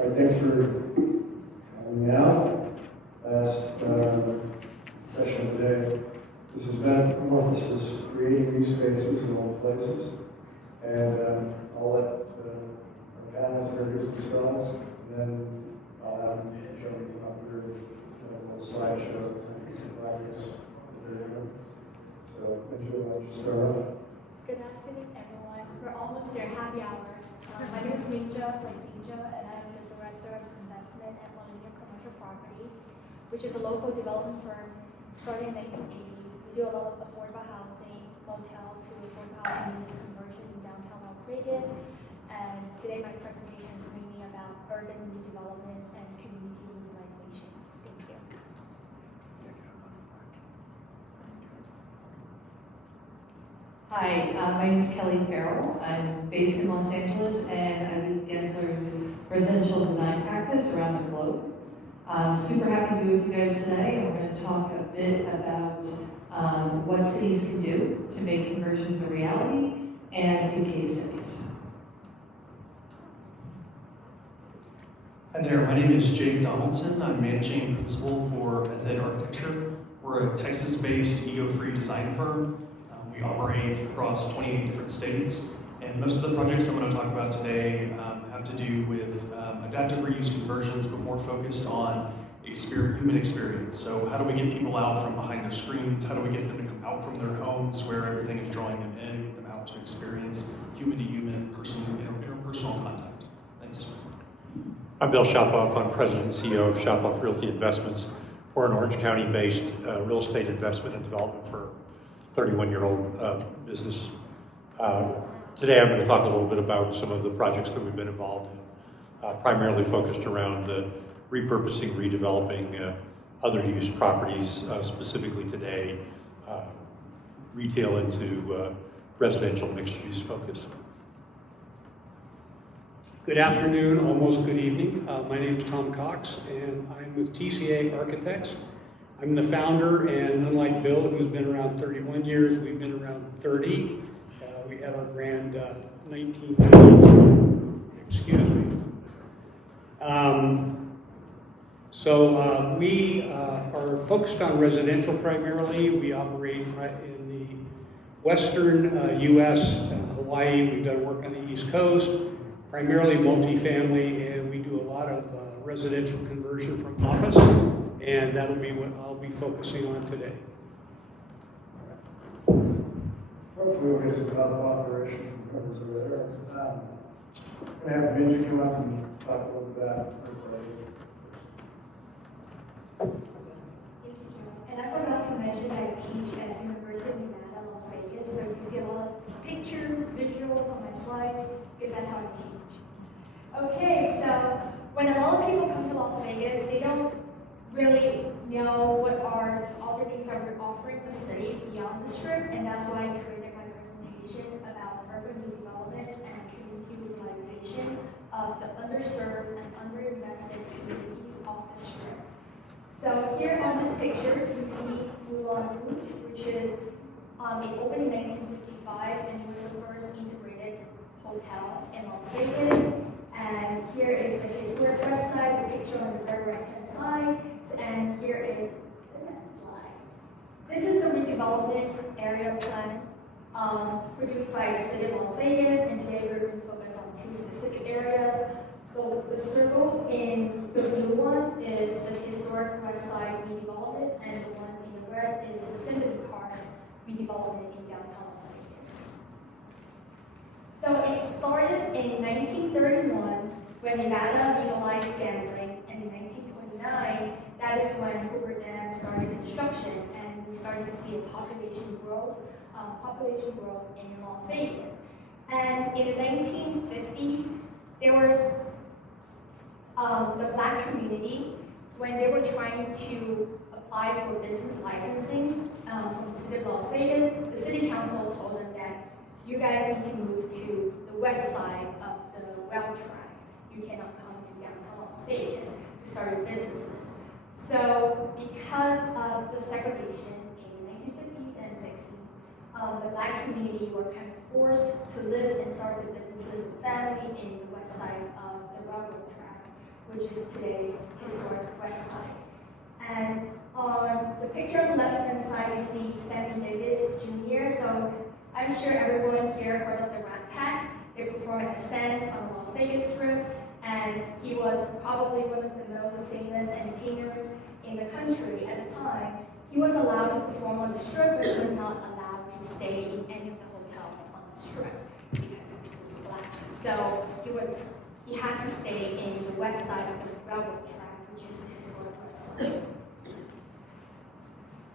Thanks for having me out. Last session of the day. This is Metamorphosis, creating new spaces in old places. And I'll let our panelists introduce themselves, and then I'll have them show me come up here with a little slideshow and some projects. So, Minja, why don't you start off? Good afternoon, everyone. We're almost there, happy hour. My name is Minja, and I'm the Director of Investment at Millennium Commercial Properties, which is a local development firm started in the 1980s. We do a lot of affordable housing, motel to affordable housing units conversion in downtown Las Vegas. And today my presentation is mainly about urban redevelopment and community utilization. Thank you. Hi, my name is Kelly Farrell. I'm based in Los Angeles and I lead Gensler's residential design practice around the globe. I'm super happy to be with you guys today, and we're going to talk a bit about what cities can do to make conversions a reality and a few case studies. Hi there, my name is Jake Donaldson. I'm managing principal for Method Architecture. We're a Texas-based ego-free design firm. We operate across 28 different states, and most of the projects I'm going to talk about today have to do with adaptive reuse conversions, but more focused on human experience. So how do we get people out from behind their screens? How do we get them to come out from their homes where everything is drawing them in, get them out to experience human-to-human, interpersonal contact? Thanks. I'm Bill Shopoff. I'm President and CEO of Shopoff Realty Investments. We're an Orange County-based real estate investment and development firm. 31-year-old business. Today I'm going to talk a little bit about some of the projects that we've been involved in, primarily focused around repurposing, redeveloping other use properties, specifically today, retail into residential mixed use focus. Good afternoon, almost good evening. My name is Tom Cox and I'm with TCA Architects. I'm the founder, and unlike Bill, who's been around 31 years, we've been around 30. We had our grand 1990s. Excuse me. We are focused on residential primarily. We operate in the western U.S., Hawaii. We've done work on the East Coast, primarily multifamily, and we do a lot of residential conversion from office. And that'll be what I'll be focusing on today. Hopefully we'll get some cooperation from members over there. I'm going to have Minja come up and talk a little bit about her plays. Thank you, Joe. And I forgot to mention I teach at University of Nevada, Las Vegas, so you see a lot of pictures, visuals on my slides, because that's how I teach. Okay, so when a lot of people come to Las Vegas, they don't really know what are all the things that we're offering to study beyond the Strip, and that's why I created my presentation about urban redevelopment and community utilization of the underserved and underinvested communities off the Strip. So here on this picture, you see Moulin Rouge, which is it opened in 1955 and was the first integrated hotel in Las Vegas. And here is the historic west side, the picture on the very right-hand side. And here is the next slide. This is the redevelopment area plan produced by the city of Las Vegas. And today we're going to focus on two specific areas. The circle in the blue one is the historic west side redevelopment, and the one in the red is the Symphony Park redevelopment in downtown Las Vegas. So it started in 1931 when Nevada legalized gambling, and in 1929, that is when Hoover Dam started construction, and we started to see a population growth in Las Vegas. And in the 1950s, there was the Black community, when they were trying to apply for business licensing from the city of Las Vegas, the city council told them that you guys need to move to the west side of the rail track. You cannot come to downtown Las Vegas to start your businesses. So because of the segregation in the 1950s and 60s, the Black community were kind of forced to live and start their businesses and family in the west side of the railroad track. which is today's historic West Side. And on the picture on the left-hand side, you see Sammy Davis Jr. So I'm sure everyone here heard of the Rat Pack. They perform at the Sands on the Las Vegas Strip, and he was probably one of the most famous entertainers in the country at the time. He was allowed to perform on the Strip, but he was not allowed to stay in any of the hotels on the Strip because he was black. So he had to stay in the west side of the railroad track, which is the historic West Side.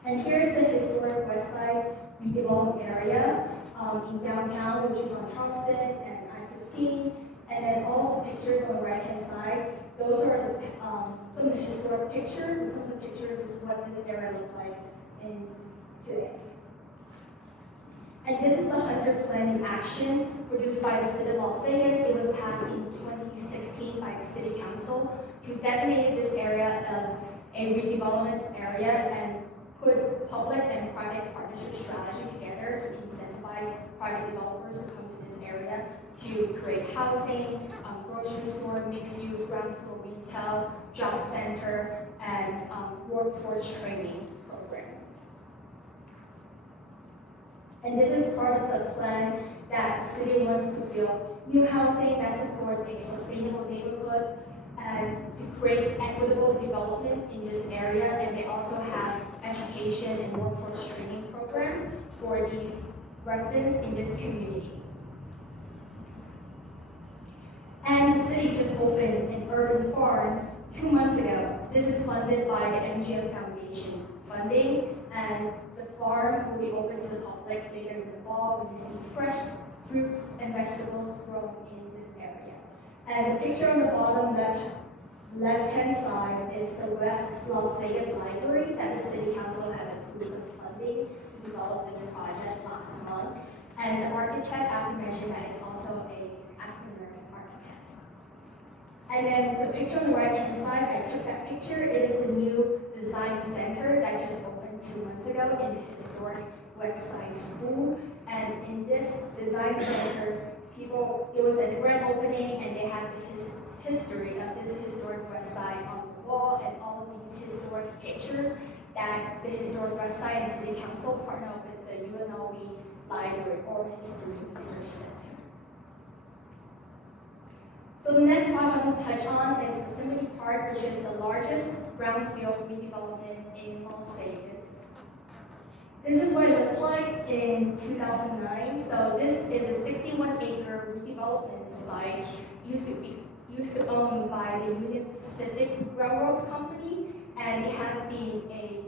And here's the historic West Side redevelopment area in downtown, which is on Charleston and I-15. And then all the pictures on the right-hand side, those are some of the historic pictures, and some of the pictures is what this area looks like in today. And this is the 100 Plan in Action produced by the City of Las Vegas. It was passed in 2016 by the City Council to designate this area as a redevelopment area and put public and private partnership strategy together to incentivize private developers to come to this area to create housing, grocery store, mixed-use, ground floor retail, job center, and workforce training programs. And this is part of the plan that the city wants to build new housing that supports a sustainable neighborhood and to create equitable development in this area. And they also have education and workforce training programs for these residents in this community. And the city just opened an urban farm 2 months ago. This is funded by the MGM Foundation funding, and the farm will be open to the public later in the fall when you see fresh fruits and vegetables grown in this area. And the picture on the bottom left-hand side is the West Las Vegas Library that the City Council has approved the funding to develop this project last month. And the architect, I have to mention that is also a African-American architect. And then the picture on the right-hand side, I took that picture. It is the new design center that just opened 2 months ago in the historic West Side School. And in this design center, it was at the grand opening, and they had the history of this historic West Side on the wall, and all of these historic pictures that the historic West Side and City Council partner up with the UNLV Library or History Research Center. So the next project I'll touch on is Yosemite Park, which is the largest brownfield redevelopment in Las Vegas. This is what it looked like in 2009. So this is a 61-acre redevelopment site used to owned by the Union Pacific Railroad Company, and it has been a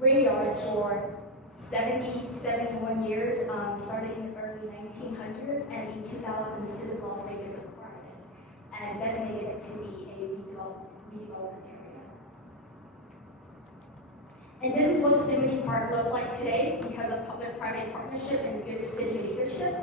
graveyard for 71 years, started in the early 1900s, and in 2000, the City of Las Vegas acquired it and designated it to be a redevelopment area. And this is what Yosemite Park looked like today because of public-private partnership and good city leadership.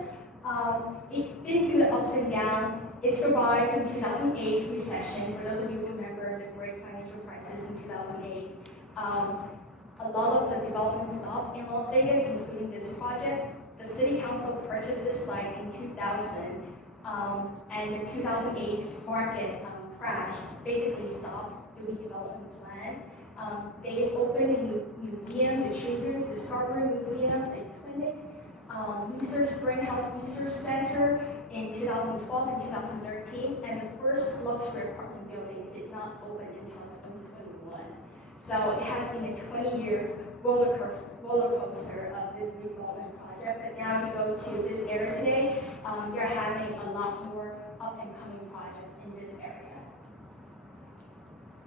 It's been through the ups and downs. It survived from 2008 recession. For those of you who remember the great financial crisis in 2008, a lot of the development stopped in Las Vegas, including this project. The City Council purchased this site in 2000, and the 2008 market crash basically stopped the redevelopment plan. They opened a new museum, the Children's Discovery Museum, a clinic, Research Brain Health Research Center in 2012 and 2013, and the first luxury apartment building did not open until 2021. So it has been a 20 years roller coaster of this redevelopment project. But now if you go to this area today, they're having a lot more up and coming projects in this area.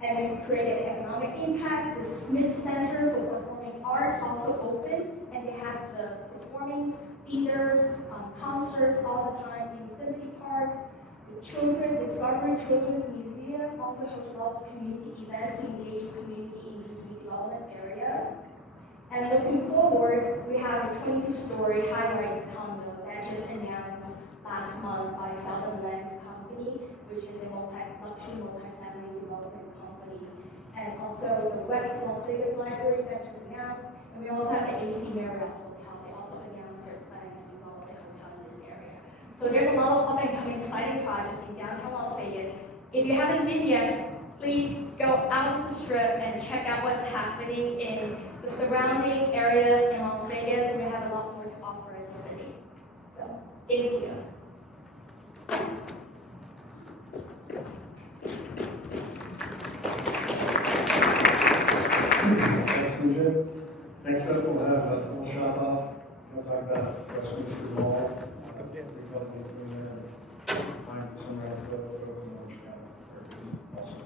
And it created economic impact. The Smith Center for Performing Art also opened, and they have the performing theaters, concerts all the time in Yosemite Park. The Discovery Children's Museum also hosts a lot of community events to engage the community in these redevelopment areas. And looking forward, we have a 22-story high-rise condo that just announced last month by Southern Land Company, which is a luxury multi-family development company. And also the West Las Vegas Library that just announced. And we also have the AC Marriott Hotel. They also announced their plan to develop a hotel in this area. So there's a lot of up-and-coming exciting projects in downtown Las Vegas. If you haven't been yet, please go out of the strip and check out what's happening in the surrounding areas in Las Vegas. We have a lot more to offer as a city. So, thank you. Thanks, Minja. Next up, we'll have Bill Shopoff. He'll talk about Westminster Mall. Three companies doing that. Trying to summarize the open Orange County. Or is also.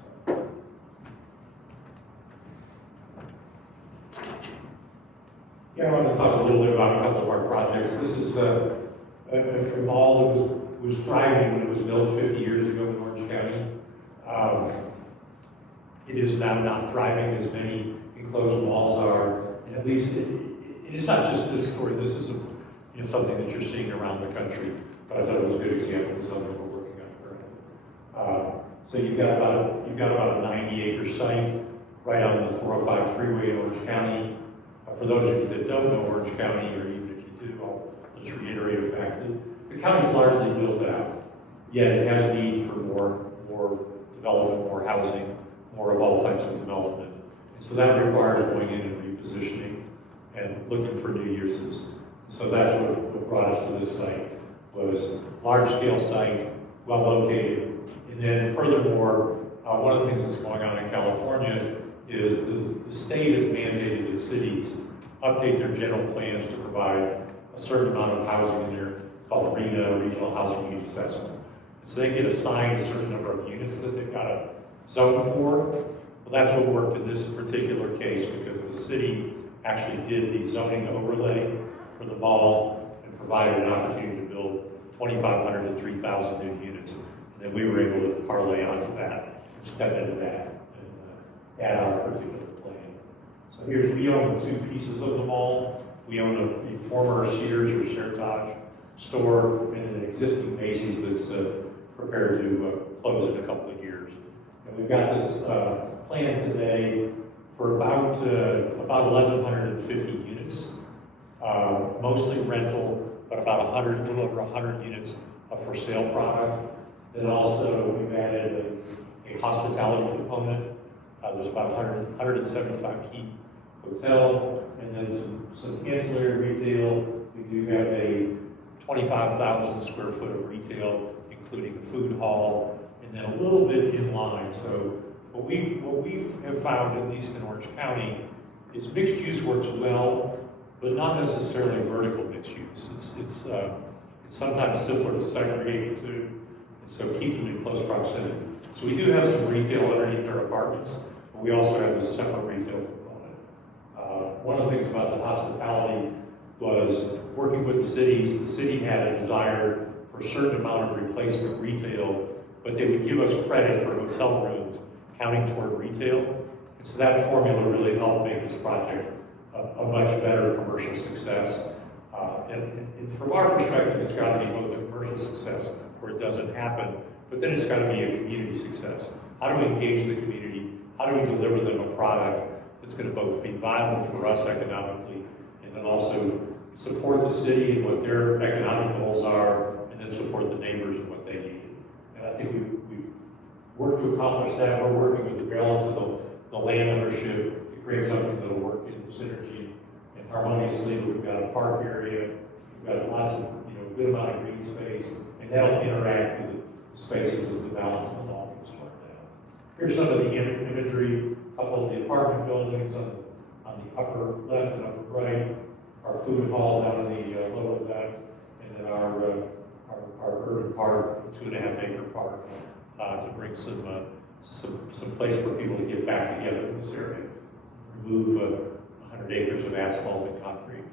Yeah, I want to talk a little bit about a couple of our projects. This is a mall that was thriving when it was built 50 years ago in Orange County. It is now not thriving as many enclosed malls are, and at least it's not just this story. This is something that you're seeing around the country, but I thought it was a good example of something we're working on currently. So you've got about a 90-acre site right on the 405 freeway in Orange County. For those of you that don't know Orange County, or even if you do, I'll just reiterate the fact that the county's largely built out, yet it has need for more development, more housing, more of all types of development. And so that requires going in and repositioning and looking for new uses. So that's what brought us to this site, was large-scale site, well located. And then furthermore, one of the things that's going on in California is the state has mandated that cities update their general plans to provide a certain amount of housing in there, called RHNA, Regional Housing Needs Assessment. And so they get assigned a certain number of units that they've got to zone for. Well, that's what worked in this particular case, because the city actually did the zoning overlay for the mall and provided an opportunity to build 2,500 to 3,000 new units. And then we were able to parlay onto that and step into that and add our particular plan. So we own two pieces of the mall. We own a former Sears or Seritage store and an existing Macy's that's prepared to close in a couple of years. And we've got this plan today for about 1,150 units, mostly rental, but about a little over 100 units of for sale product. Then also we've added a hospitality component. There's about 175 key hotel, and then some ancillary retail. We do have a 25,000 square foot of retail, including a food hall, and then a little bit in line. So what we have found, at least in Orange County, is mixed use works well, but not necessarily vertical mixed use. It's sometimes simpler to segregate the two, and so keep them in close proximity. So we do have some retail underneath our apartments, but we also have this separate retail component. One of the things about the hospitality was working with the cities. The city had a desire for a certain amount of replacement retail, but they would give us credit for hotel rooms counting toward retail. And so that formula really helped make this project a much better commercial success. And from our perspective, it's got to be both a commercial success where it doesn't happen, but then it's got to be a community success. How do we engage the community? How do we deliver them a product that's going to both be viable for us economically, and then also support the city and what their economic goals are, and then support the neighbors and what they need. And I think we've worked to accomplish that. We're working with the balance of the land ownership to create something that will work in synergy and harmoniously. We've got a park area, we've got lots of, good amount of green space, and that'll interact with the spaces as the balance of the mall gets torn down. Here's some of the imagery, a couple of the apartment buildings on the upper left and upper right, our food hall down in the lower left, and then our urban park, 2.5 acre park, to bring some place for people to get back together in this area. Remove 100 acres of asphalt and concrete.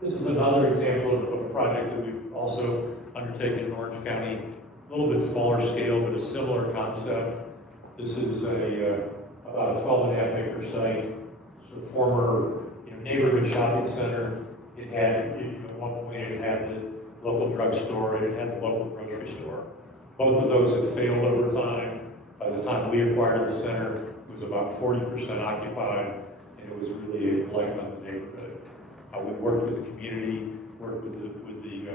This is another example of a project that we've also undertaken in Orange County, a little bit smaller scale, but a similar concept. This is about a 12.5 acre site. It's a former neighborhood shopping center. It had, at one point, it had the local drugstore, and it had the local grocery store. Both of those have failed over time. By the time we acquired the center, it was about 40% occupied, and it was really a blight on the neighborhood. We worked with the community, worked with the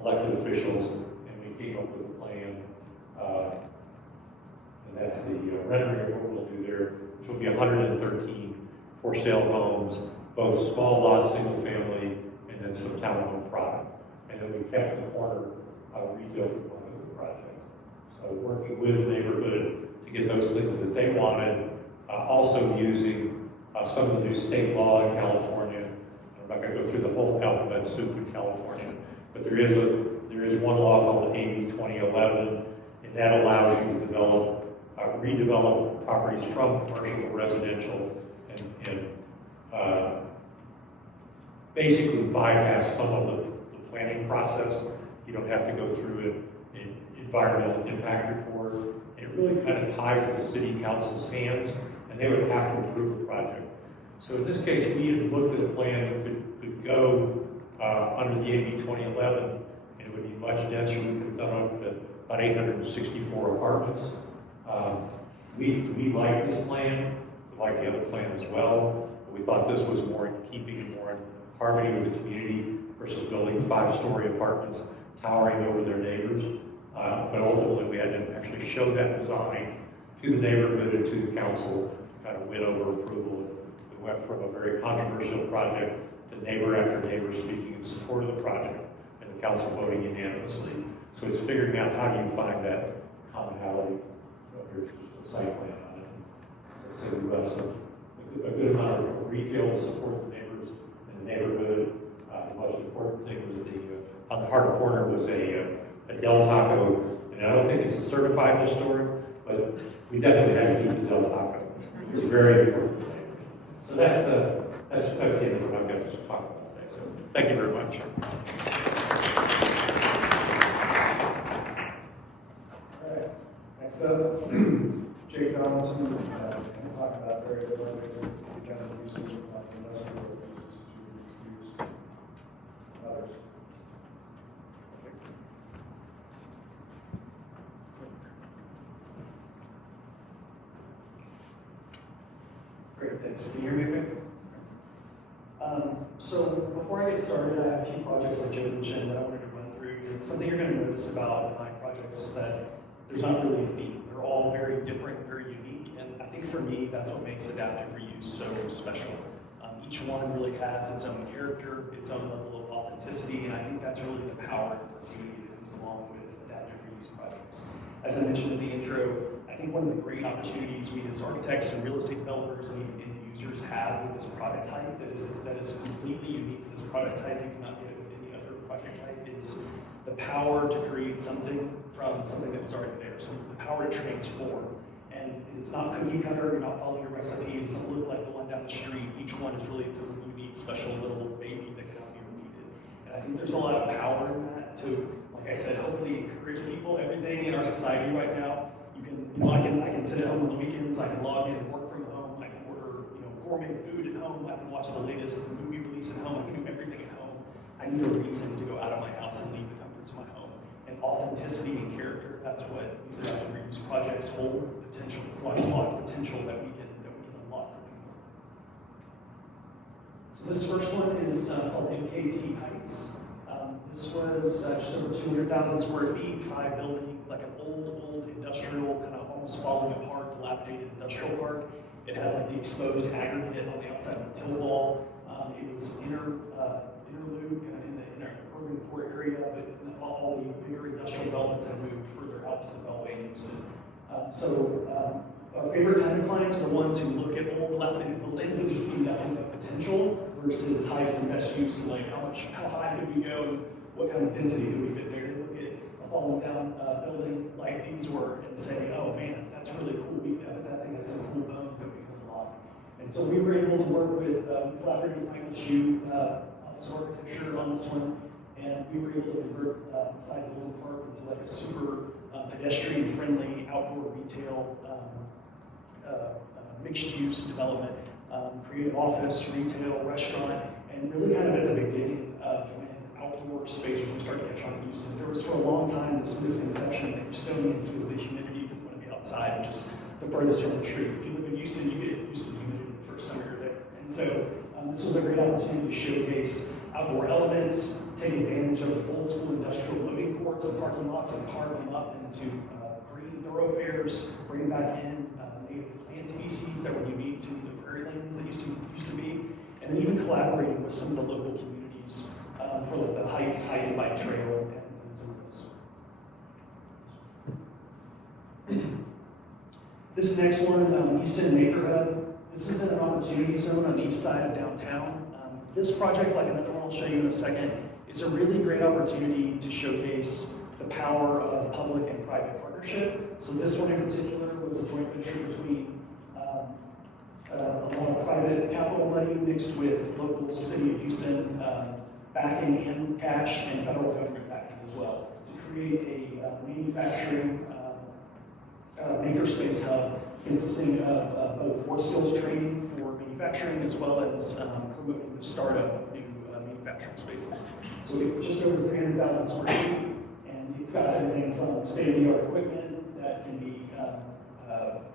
elected officials, and we came up with a plan And that's the rendering of what we'll do there, which will be 113 for sale homes, both small lot, single family, and then some townhome product. And then we kept the corner retail component of the project. So working with the neighborhood to get those things that they wanted, also using some of the new state law in California. I'm not going to go through the whole alphabet soup in California, but there is one law called AB 2011, and that allows you to redevelop properties from commercial to residential and basically bypass some of the planning process. You don't have to go through an environmental impact report. It really kind of ties the city council's hands, and they would have to approve the project. So in this case, we had looked at a plan that could go under the AB 2011, and it would be much denser. We could have done about 864 apartments. We like this plan. We like the other plan as well. But we thought this was more in keeping and more in harmony with the community versus building 5-story apartments towering over their neighbors. But ultimately, we had to actually show that design to the neighborhood and to the council to kind of win over approval. We went from a very controversial project to neighbor after neighbor speaking in support of the project and the council voting unanimously. So it's figuring out how do you find that commonality. So here's just a site plan on it. As I said, we left a good amount of retail to support the neighbors in the neighborhood. The most important thing was on the hard corner was a Del Taco, and I don't think it's certified historic, but we definitely had to keep the Del Taco. It was very important. So that's the end of what I've got to talk about today. So thank you very much. All right, next up, Jake Donaldson, going to talk about various projects and general uses of industrial uses to use others. Great, thanks. Can you hear me okay? So before I get started, I have a few projects like Joe mentioned that I wanted to run through. And something you're going to notice about my projects is that there's not really a theme. They're all very different, very unique, and I think for me, that's what makes adaptive reuse so special. Each one really has its own character, its own level of authenticity, and I think that's really the power and opportunity that comes along with adaptive reuse projects. As I mentioned in the intro, I think one of the great opportunities we as architects and real estate developers and even users have with this product type that is completely unique to this product type, you cannot get it with any other project type, is the power to create something from something that was already there, so the power to transform. And it's not cookie cutter, you're not following a recipe, it doesn't look like the one down the street. Each one is really its own unique, special little baby that cannot be repeated. And I think there's a lot of power in that to, like I said, hopefully encourage people. Everything in our society right now, I can sit at home on the weekends, I can log in and work from home, I can order gourmet food at home, I can watch the latest movie release at home, I can do everything at home. I need a reason to go out of my house and leave the comforts of my home. And authenticity and character, that's what these adaptive reuse projects hold potential. It's like a lot of potential that we can unlock for people. So this first one is called MKT Heights. This was just over 200,000 square feet, 5 building, like an old industrial, kind of almost falling apart, dilapidated industrial park. It had like the exposed aggregate on the outside of the tilt wall. It was interlude, kind of in the urban core area, but all the bigger industrial developments have moved further out to the Beltway and Houston. Our favorite kind of clients are the ones who look at old dilapidated buildings and just see nothing but potential versus highest and best use, like how high could we go, and what kind of density could we fit there. They look at a falling down building like these were and say, oh man, that's really cool. That thing has some cool bones that we can unlock. And so we were able to work with collaborating with Michael Shu, Office of Architecture on this one, and we were able to convert Clyde Golden Park into like a super pedestrian-friendly outdoor retail mixed-use development, creative office, retail, restaurant, and really kind of at the beginning of when outdoor space was going to start to catch on in Houston. There was for a long time this misconception that Houstonians, because of the humidity, didn't want to be outside, which is the furthest from the truth. If you live in Houston, you get used to the humidity the first summer you're there. And so this was a great opportunity to showcase outdoor elements, take advantage of old school industrial loading courts and parking lots and carve them up into green thoroughfares, bring back in native plant species that were unique to the prairie lands that used to be, and then even collaborating with some of the local communities for like the Heights Hike Bike Trail and some of those. This next one, East End Neighborhood. This is in an opportunity zone on the east side of downtown. This project, like another one I'll show you in a second, is a really great opportunity to showcase the power of public and private partnership. So this one in particular was a joint venture between a lot of private capital money mixed with local city of Houston backing and cash and federal government backing as well to create a manufacturing makerspace hub consisting of both work skills training for manufacturing as well as promoting the startup of new manufacturing spaces. So it's just over 300,000 square feet, and it's got everything from state-of-the-art equipment that can be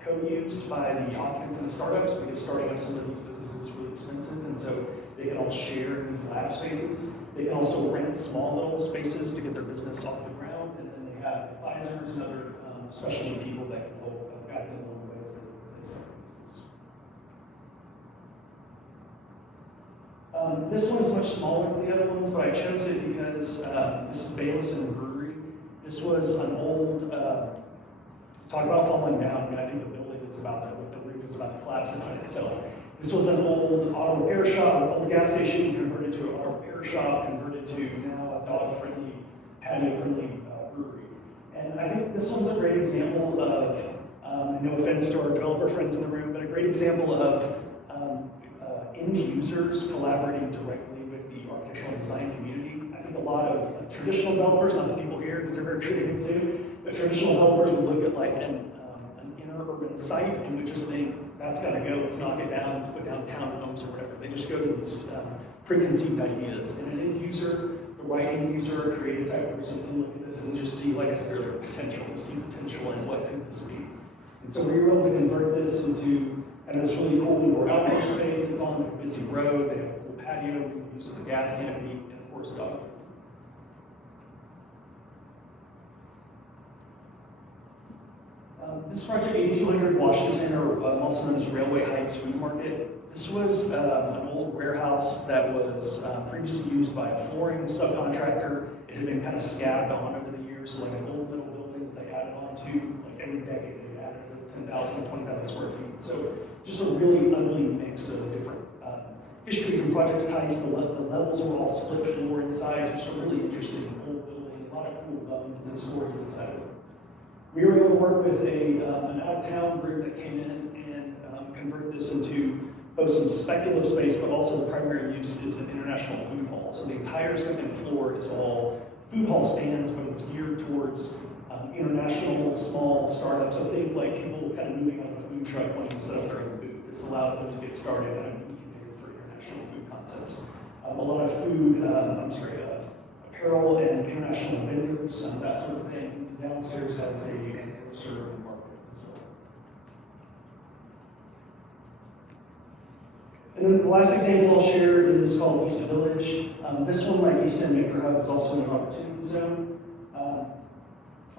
co-used by the occupants and the startups, because starting up some of these businesses is really expensive, and so they can all share these lab spaces. They can also rent small little spaces to get their business off the ground, and then they have advisors and other specialty people that can help guide them along the way as they start business. This one is much smaller than the other ones, but I chose it because this is Bayless and Brewery. This was an old, talk about falling down. I mean, I think the building is about to, the roof is about to collapse in on itself. This was an old auto repair shop, an old gas station converted to an auto repair shop, converted to now a dog-friendly, patio-friendly brewery. And I think this one's a great example of, no offense to our developer friends in the room, but a great example of end users collaborating directly with the architectural and design community. I think a lot of traditional developers, not the people here because they're very creative too, but traditional developers would look at like an inner urban site and would just think, that's got to go, let's knock it down, let's put down townhomes or whatever. They just go to these preconceived ideas. And an end user, the right end user, a creative type of person can look at this and just see, like I said earlier, potential. We see potential in what could this be. And so we were able to convert this into this really cool indoor outdoor space. It's on a busy road. They have a cool patio. We can use the gas canopy and of course dog. This project, 8200 Washington, or also known as Railway Heights Food Market. This was an old warehouse that was previously used by a flooring subcontractor. It had been kind of scabbed on over the years, so like an old little building that they added on to, like every decade they added 10,000, 20,000 square feet. So just a really ugly mix of different histories and projects types. The levels were all split floor inside, so just a really interesting old building, a lot of cool bones and stories inside of it. We were able to work with an out-of-town group that came in and convert this into both some speculative space, but also the primary use is an international food hall. So the entire second floor is all food hall stands, but it's geared towards international small startups. So think like people kind of moving on a food truck wanting to set up their own booth. This allows them to get started kind of incubated for international food concepts. A lot of food, apparel and international vendors, that sort of thing. Downstairs has a serve market as well. And then the last example I'll share is called East Village. This one, like East End Neighborhood, is also an opportunity zone.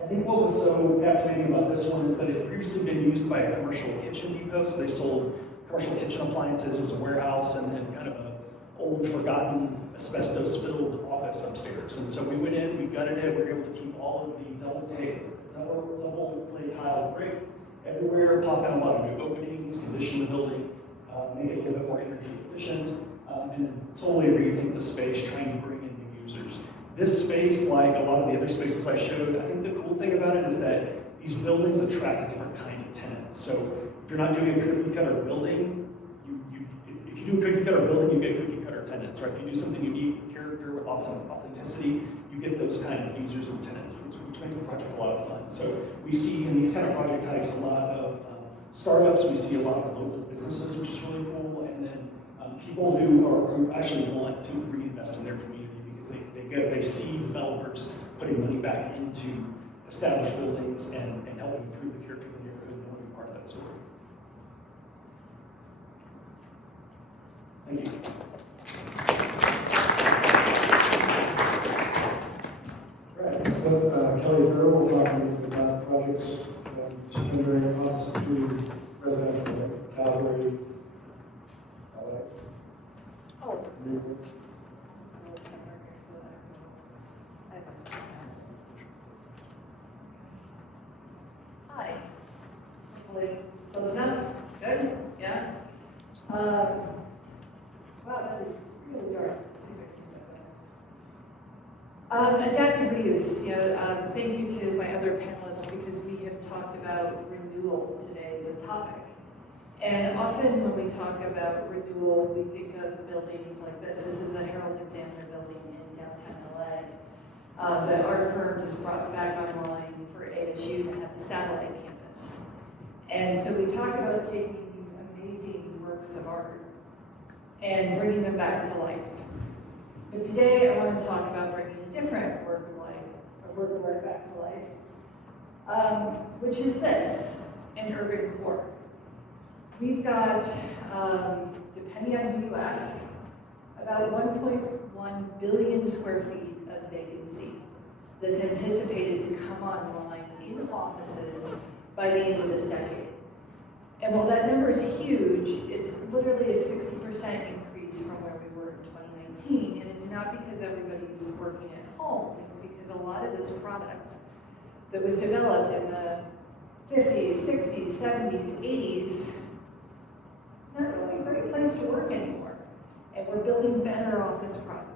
I think what was so captivating about this one is that it had previously been used by a commercial kitchen depot, so they sold commercial kitchen appliances. It was a warehouse and then kind of an old, forgotten, asbestos-filled office upstairs. And so we went in, we gutted it, we were able to keep all of the double plate tile brick everywhere, pop out a lot of new openings, condition the building, make it a little bit more energy efficient, and then totally rethink the space, trying to bring in new users. This space, like a lot of the other spaces I showed, I think the cool thing about it is that these buildings attract a different kind of tenant. So if you're not doing a cookie cutter building, if you do a cookie cutter building, you get cookie cutter tenants, right? If you do something unique with character, with authenticity, you get those kind of users and tenants, which makes the project a lot of fun. So we see in these kind of project types a lot of startups, we see a lot of local businesses, which is really cool, and then people who actually want to reinvest in their community because they see developers putting money back into established buildings and helping improve the character of the neighborhood and want to be part of that story. Thank you. Right, next up, Kelly Farrell will talk about projects that tendering lots to residential, Calgary, LA. Oh. New York. Hi. Hopefully, close enough? Good? Yeah? Wow, that is really dark. Let's see if I can do that. Adaptive reuse. Thank you to my other panelists because we have talked about renewal today as a topic. And often when we talk about renewal, we think of buildings like this. This is a Harold Alexander building in downtown LA that our firm just brought back online for ASU to have a satellite campus. And so we talk about taking these amazing works of art and bringing them back to life. But today I want to talk about bringing a different work of art back to life, which is this, an urban core. We've got, depending on who you ask, about 1.1 billion square feet of vacancy that's anticipated to come online in offices by the end of this decade. And while that number is huge, it's literally a 60% increase from where we were in 2019. And it's not because everybody's working at home, it's because a lot of this product that was developed in the 50s, 60s, 70s, 80s, it's not really a great place to work anymore. And we're building better office product.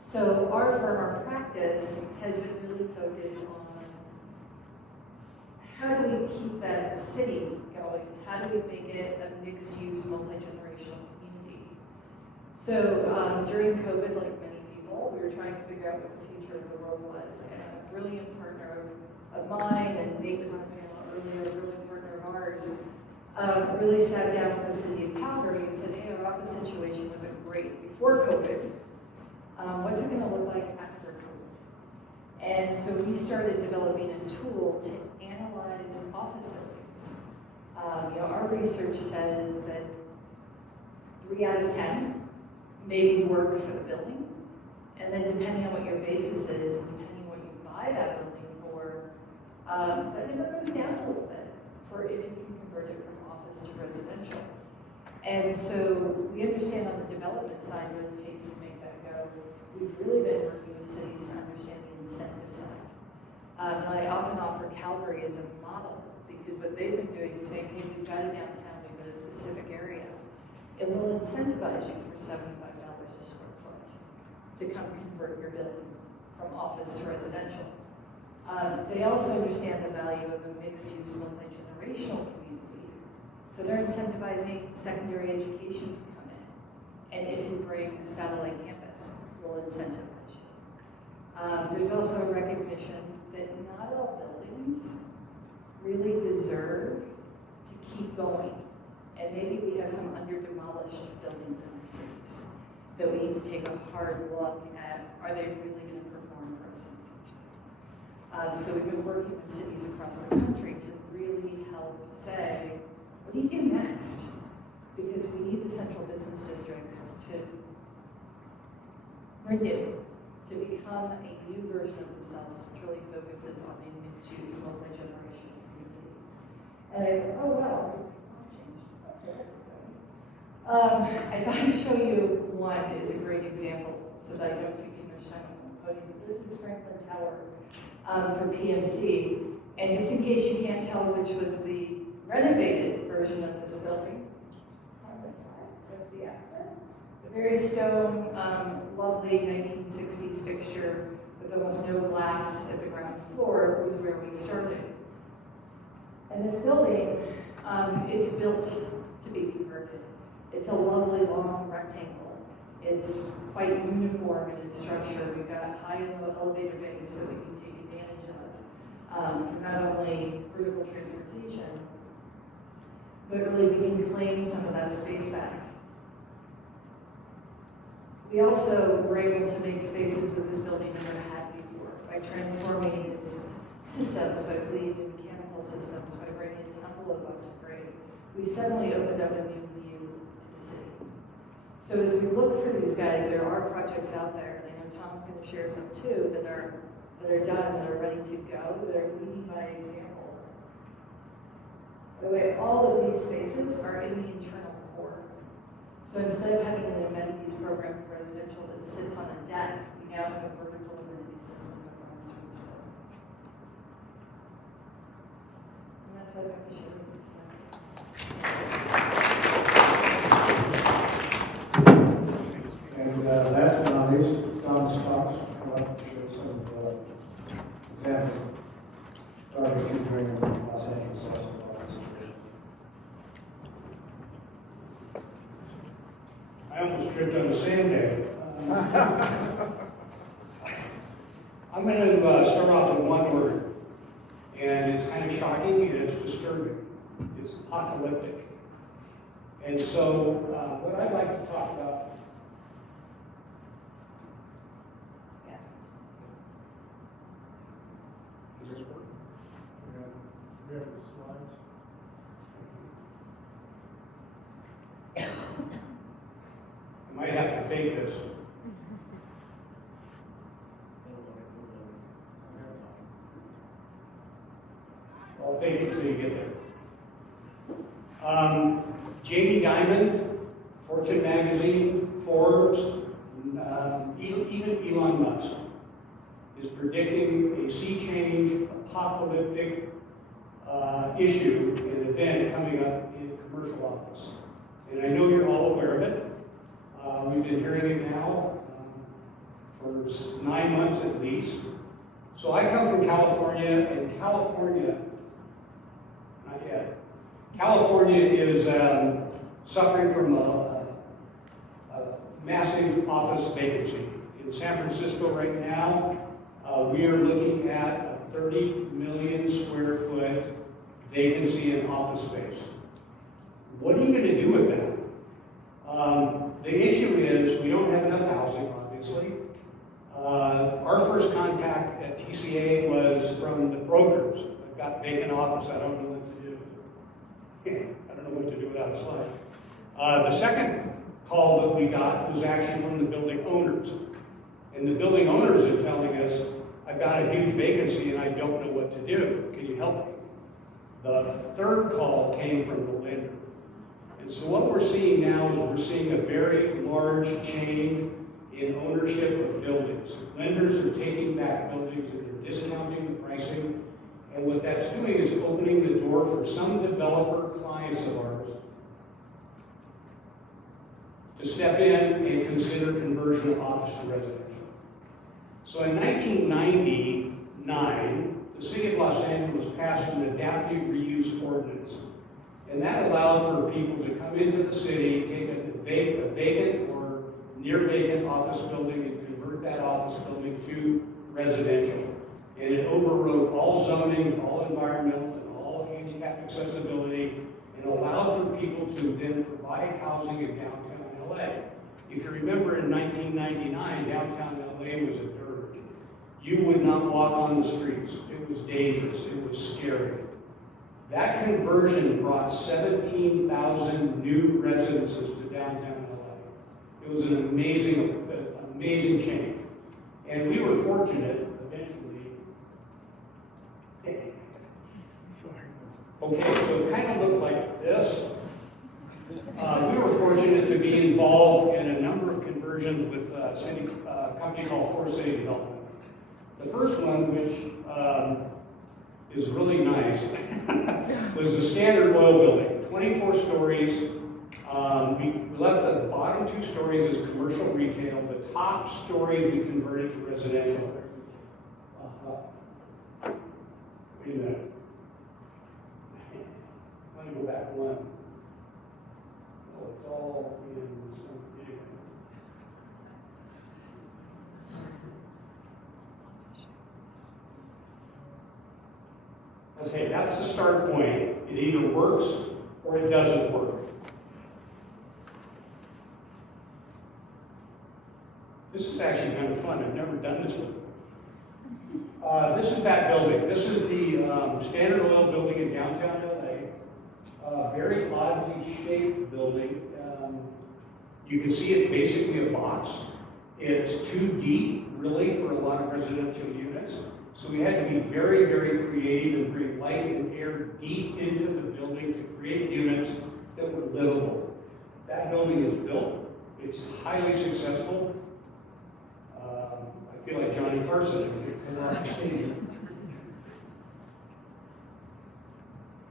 So our firm, our practice, has been really focused on how do we keep that city going? How do we make it a mixed-use, multi-generational community? So during COVID, like many people, we were trying to figure out what the future of the world was. And a brilliant partner of mine, and Nate was on the panel earlier, a brilliant partner of ours, really sat down with the city of Calgary and said, hey, our office situation wasn't great before COVID. What's it going to look like after COVID? And so we started developing a tool to analyze office buildings. Our research says that 3 out of 10 maybe work for the building, and then depending on what your basis is, and depending on what you buy that building for, that number goes down a little bit for if you can convert it from office to residential. And so we understand on the development side what it takes to make that go. We've really been working with cities to understand the incentive side. I often offer Calgary as a model because what they've been doing is saying, hey, we've got a downtown, we've got a specific area. It will incentivize you for $75 a square foot to come convert your building from office to residential. They also understand the value of a mixed-use, multi-generational community. So they're incentivizing secondary education to come in. And if you bring a satellite campus, we'll incentivize you. There's also a recognition that not all buildings really deserve to keep going. And maybe we have some under-demolished buildings in our cities that we need to take a hard look at, are they really going to perform for us in the future? So we've been working with cities across the country to really help say, what do you do next? Because we need the central business districts to renew, to become a new version of themselves, which really focuses on a mixed-use, multi-generational community. And I thought, oh, well, okay, that's exciting. I thought I'd show you one is a great example, so that I don't take too much time on the podium. This is Franklin Tower for PMC. And just in case you can't tell which was the renovated version of this building, on this side, that's the after. The very stone, lovely 1960s fixture with almost no glass at the ground floor was where we started. And this building, it's built to be converted. It's a lovely long rectangle. It's quite uniform in its structure. We've got high and low elevator bays that we can take advantage of for not only vertical transportation, but really we can claim some of that space back. We also were able to make spaces that this building never had before by transforming its systems, by putting in mechanical systems, by bringing its envelope up to grade. We suddenly opened up a new view to the city. So as we look for these guys, there are projects out there, and I know Tom's going to share some too, that that are done, that are ready to go, that are leading by example. By the way, all of these spaces are in the internal core. So instead of having an amenities program for residential that sits on a deck, we now have a vertical amenity system that runs through the store. And that's what I have to share with you tonight. And last but not least, Thomas Cox will come up and show some example projects he's doing in Los Angeles also. I almost tripped on a sandbag. I'm going to start off with one word, and it's kind of shocking and it's disturbing. It's apocalyptic. And so, what I'd like to talk about. Yes. Does this work? We have the slides. I might have to fake this. I'll fake it till you get there. Jamie Dimon, Fortune Magazine, Forbes, even Elon Musk is predicting a sea change, apocalyptic issue, an event coming up in commercial office. And I know you're all aware of it. We've been hearing it now for 9 months at least. So I come from California, and California, not yet, California is suffering from a massive office vacancy. In San Francisco right now, we are looking at a 30 million square foot vacancy in office space. What are you going to do with that? The issue is we don't have enough housing, obviously. Our first contact at TCA was from the brokers. I've got vacant office, I don't know what to do. I don't know what to do without a slide. The second call that we got was actually from the building owners. And the building owners are telling us, I've got a huge vacancy and I don't know what to do. Can you help me? The third call came from the lender. And so what we're seeing now is we're seeing a very large change in ownership of buildings. Lenders are taking back buildings and they're discounting the pricing. And what that's doing is opening the door for some developer clients of ours to step in and consider conversion of office to residential. So in 1999, the city of Los Angeles passed an adaptive reuse ordinance. And that allowed for people to come into the city, take a vacant or near vacant office building and convert that office building to residential. And it overrode all zoning, all environmental, and all handicap accessibility, and allowed for people to then provide housing in downtown LA. If you remember in 1999, downtown LA was a dirge. You would not walk on the streets. It was dangerous. It was scary. That conversion brought 17,000 new residences to downtown LA. It was an amazing change. And we were fortunate, eventually. Okay, so it kind of looked like this. We were fortunate to be involved in a number of conversions with a company called Forest City Development. The first one, which is really nice, was the Standard Oil building, 24 stories. We left the bottom 2 stories as commercial retail. The top stories we converted to residential. Wait a minute. Let me go back one. Oh, it's all in some video. Okay, that's the start point. It either works or it doesn't work. This is actually kind of fun. I've never done this before. This is that building. This is the Standard Oil building in downtown LA. Very oddly shaped building. You can see it's basically a box. It's too deep, really, for a lot of residential units. So we had to be very, very creative and bring light and air deep into the building to create units that were livable. That building is built. It's highly successful. I feel like Johnny Carson.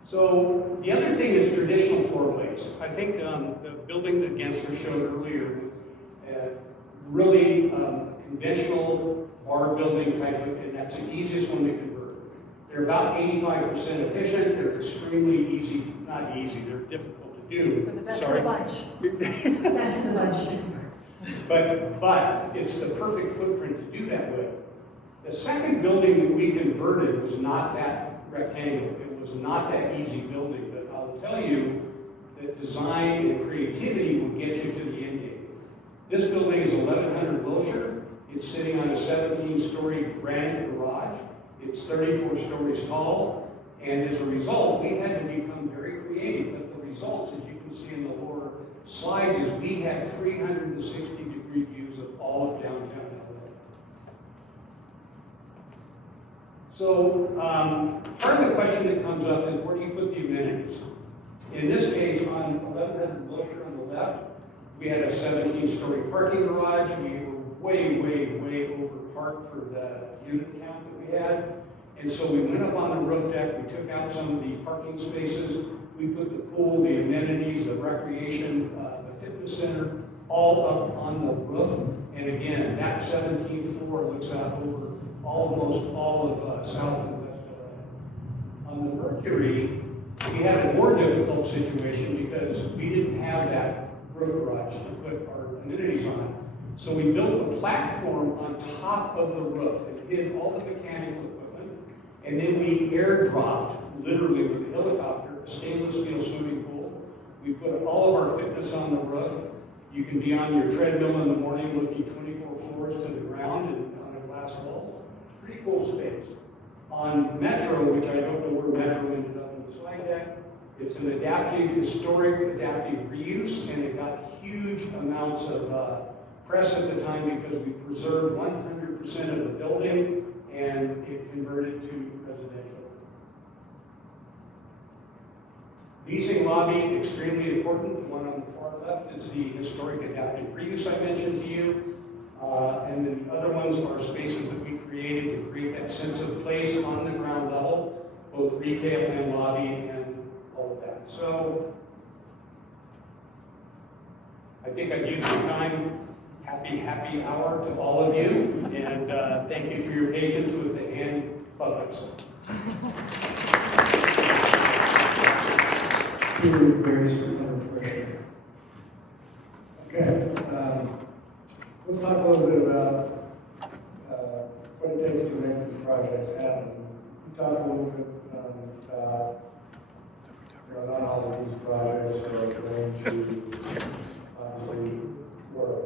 So the other thing is traditional floor plates. I think the building that Gensler showed earlier was really conventional bar building type of, and that's the easiest one to convert. They're about 85% efficient. They're extremely easy, not easy, they're difficult to do. But the best Sorry. of the bunch. Best of the bunch. But it's the perfect footprint to do that with. The second building that we converted was not that rectangle. It was not that easy building, but I'll tell you that design and creativity will get you to the end game. This building is 1,100 Wilshire. It's sitting on a 17-story granite garage. It's 34 stories tall, and as a result, we had to become very creative. But the results, as you can see in the lower slides, is we had 360-degree views of all of downtown LA. So part of the question that comes up is, where do you put the amenities? In this case, on 1,100 Wilshire on the left, we had a 17-story parking garage. We were way, way, way over parked for the unit count that we had. And so we went up on the roof deck. We took out some of the parking spaces. We put the pool, the amenities, the recreation, the fitness center, all up on the roof. And again, that 17th floor looks out over almost all of South and West LA. On the Mercury, we had a more difficult situation because we didn't have that roof garage to put our amenities on. So we built a platform on top of the roof and hid all the mechanical equipment. And then we airdropped, literally with a helicopter, a stainless steel swimming pool. We put all of our fitness on the roof. You can be on your treadmill in the morning looking 24 floors to the ground and on a glass wall. Pretty cool space. On Metro, which I don't know where Metro ended up in the slide deck, it's an adaptive, historic adaptive reuse, and it got huge amounts of press at the time because we preserved 100% of the building and it converted to residential. Leasing lobby, extremely important. The one on the far left is the historic adaptive reuse I mentioned to you. And then the other ones are spaces that we created to create that sense of place on the ground level, both retail and lobby and all of that. So I think I've used the time. Happy hour to all of you, and thank you for your patience with the hand puppets. Truly graced under pressure. Okay, let's talk a little bit about what it takes to make these projects happen. We talked a little bit about, not all of these projects are going to obviously work.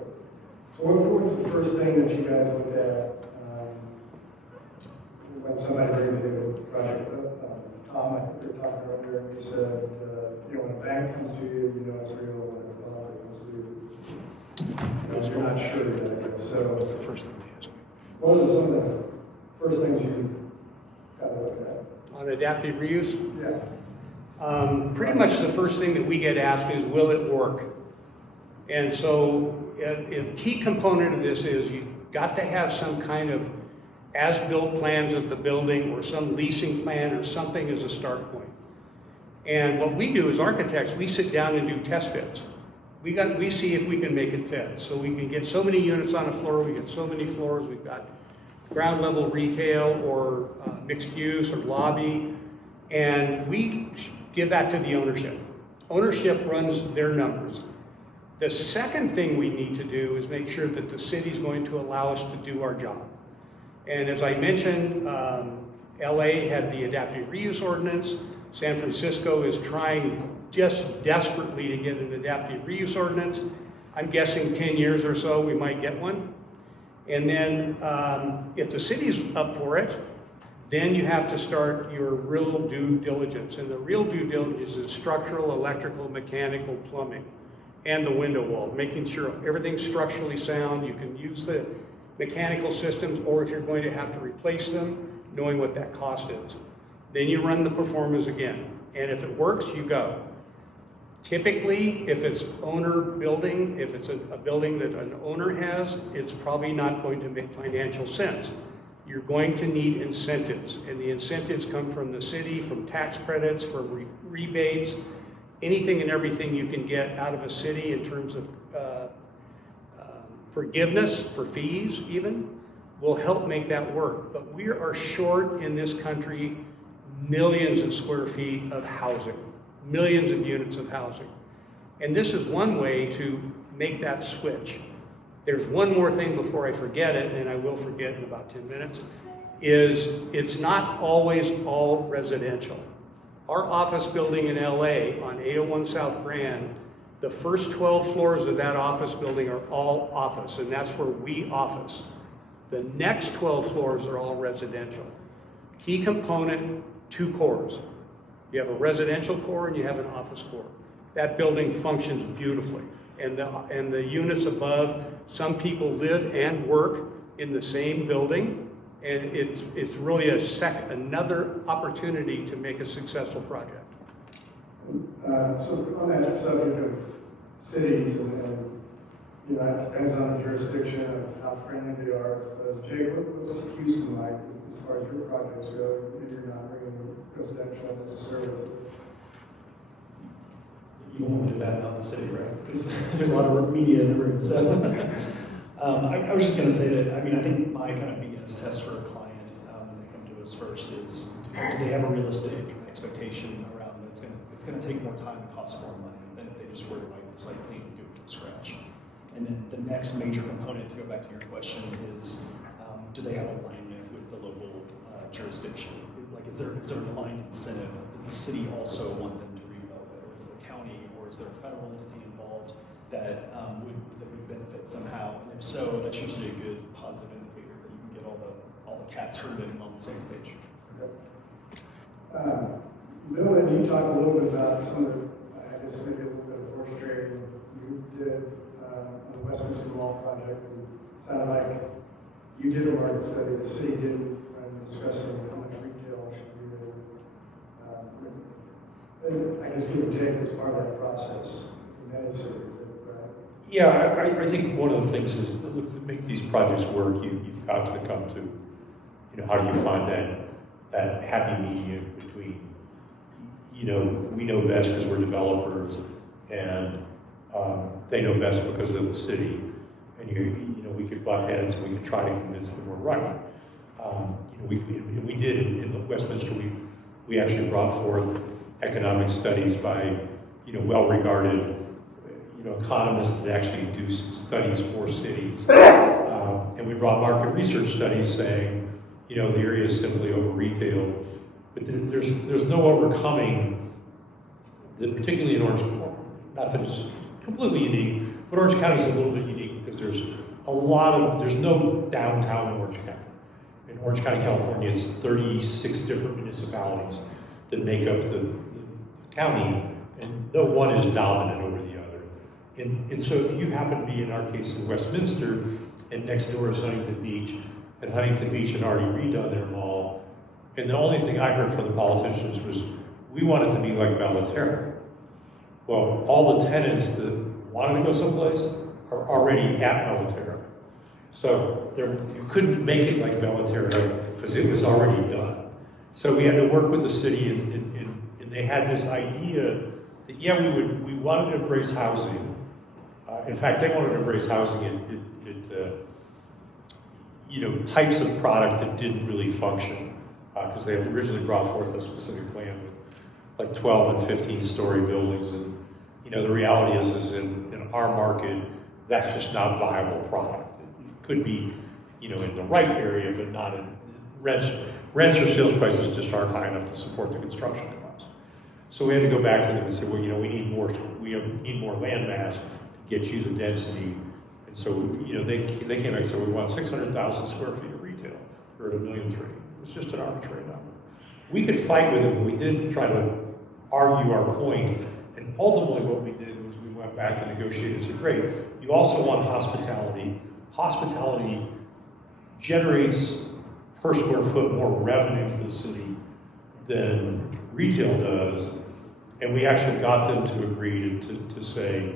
So what's the first thing that you guys look at when somebody brings you a project? Tom, I think we were talking earlier, and you said, when a bank comes to you, you know it's real. When a developer comes to you, you're not sure yet, I guess. So what's the first thing they ask you? What are some of the first things you got to look at? On adaptive reuse? Yeah. Pretty much the first thing that we get asked is, will it work? And so a key component of this is you've got to have some kind of as-built plans of the building or some leasing plan or something as a start point. And what we do as architects, we sit down and do test fits. We see if we can make it fit. So we can get so many units on a floor, we get so many floors, we've got ground level retail or mixed use or lobby, and we give that to the ownership. Ownership runs their numbers. The second thing we need to do is make sure that the city's going to allow us to do our job. And as I mentioned, LA had the adaptive reuse ordinance. San Francisco is trying just desperately to get an adaptive reuse ordinance. I'm guessing 10 years or so we might get one. And then if the city's up for it, then you have to start your real due diligence. And the real due diligence is structural, electrical, mechanical, plumbing, and the window wall, making sure everything's structurally sound. You can use the mechanical systems, or if you're going to have to replace them, knowing what that cost is. Then you run the performers again, and if it works, you go. Typically, if it's owner building, if it's a building that an owner has, it's probably not going to make financial sense. You're going to need incentives, and the incentives come from the city, from tax credits, from rebates, anything and everything you can get out of a city in terms of forgiveness for fees even, will help make that work. But we are short in this country millions of square feet of housing, millions of units of housing. And this is one way to make that switch. There's one more thing before I forget it, and I will forget in about 10 minutes, is it's not always all residential. Our office building in LA on 801 South Grand, the first 12 floors of that office building are all office, and that's where we office. The next 12 floors are all residential. Key component, 2 cores. You have a residential core and you have an office core. That building functions beautifully. And the units above, some people live and work in the same building, and it's really another opportunity to make a successful project. So on that subject of cities and you know, depends on the jurisdiction of how friendly they are. Jay, what's Houston like as far as your projects go? If you're not bringing residential necessarily. You won't want to bad about the city, right? Because there's a lot of media in the room. So I was just going to say that, I mean, I think my kind of BS test for a client when they come to us first is, do they have a realistic expectation around that it's going to take more time and cost more money than if they just were to write the site clean and do it from scratch. And then the next major component, to go back to your question, is do they have alignment with the local jurisdiction? Like, is there an aligned incentive? Does the city also want them to redevelop it, or is the county, or is there a federal entity involved that would benefit somehow? And if so, that's usually a good positive indicator that you can get all the cats herded on the same page. Okay. Bill, you talked a little bit about some of the, I guess maybe a little bit of horse trading you did on the Westminster Mall project. It sounded like you did a market study, the city didn't, when discussing how much retail should be there. I guess give and take is part of that process in many cities, right? Yeah, I think one of the things is that to make these projects work, you've got to come to, you know, how do you find that happy medium between, you know, we know best because we're developers, and they know best because of the city, and you know, we could butt heads and we could try to convince them we're right. You know, we did in Westminster. We actually brought forth economic studies by, you know, well-regarded, you know, economists that actually do studies for cities, and we brought market research studies saying, you know, the area is simply over-retailed, but there's no overcoming, particularly in Orange County, not that it's completely unique, but Orange County is a little bit unique because there's no downtown in Orange County. In Orange County, California, it's 36 different municipalities that make up the county, and no one is dominant over the other. And so if you happen to be, in our case, in Westminster, and next door is Huntington Beach, and Huntington Beach had already redone their mall, and the only thing I heard from the politicians was, we want it to be like Bellaterra. Well, all the tenants that wanted to go someplace are already at Bellaterra. So you couldn't make it like Bellaterra because it was already done. So we had to work with the city, and they had this idea that, yeah, we wanted to embrace housing. In fact, they wanted to embrace housing at you know, types of product that didn't really function, because they originally brought forth a specific plan with like 12 and 15-story buildings, and you know, the reality is in our market, that's just not a viable product. It could be, you know, in the right area, but not in rents or sales prices just aren't high enough to support the construction costs. So we had to go back to them and say, well, you know, we need more land mass to get you the density. And so, you know, they came back and said, we want 600,000 square feet of retail. We're at 1.3 million. It was just an arbitrary number. We could fight with them, but we did try to argue our point. And ultimately what we did was we went back and negotiated and said, great, you also want hospitality. Hospitality generates per square foot more revenue for the city than retail does. And we actually got them to agree to say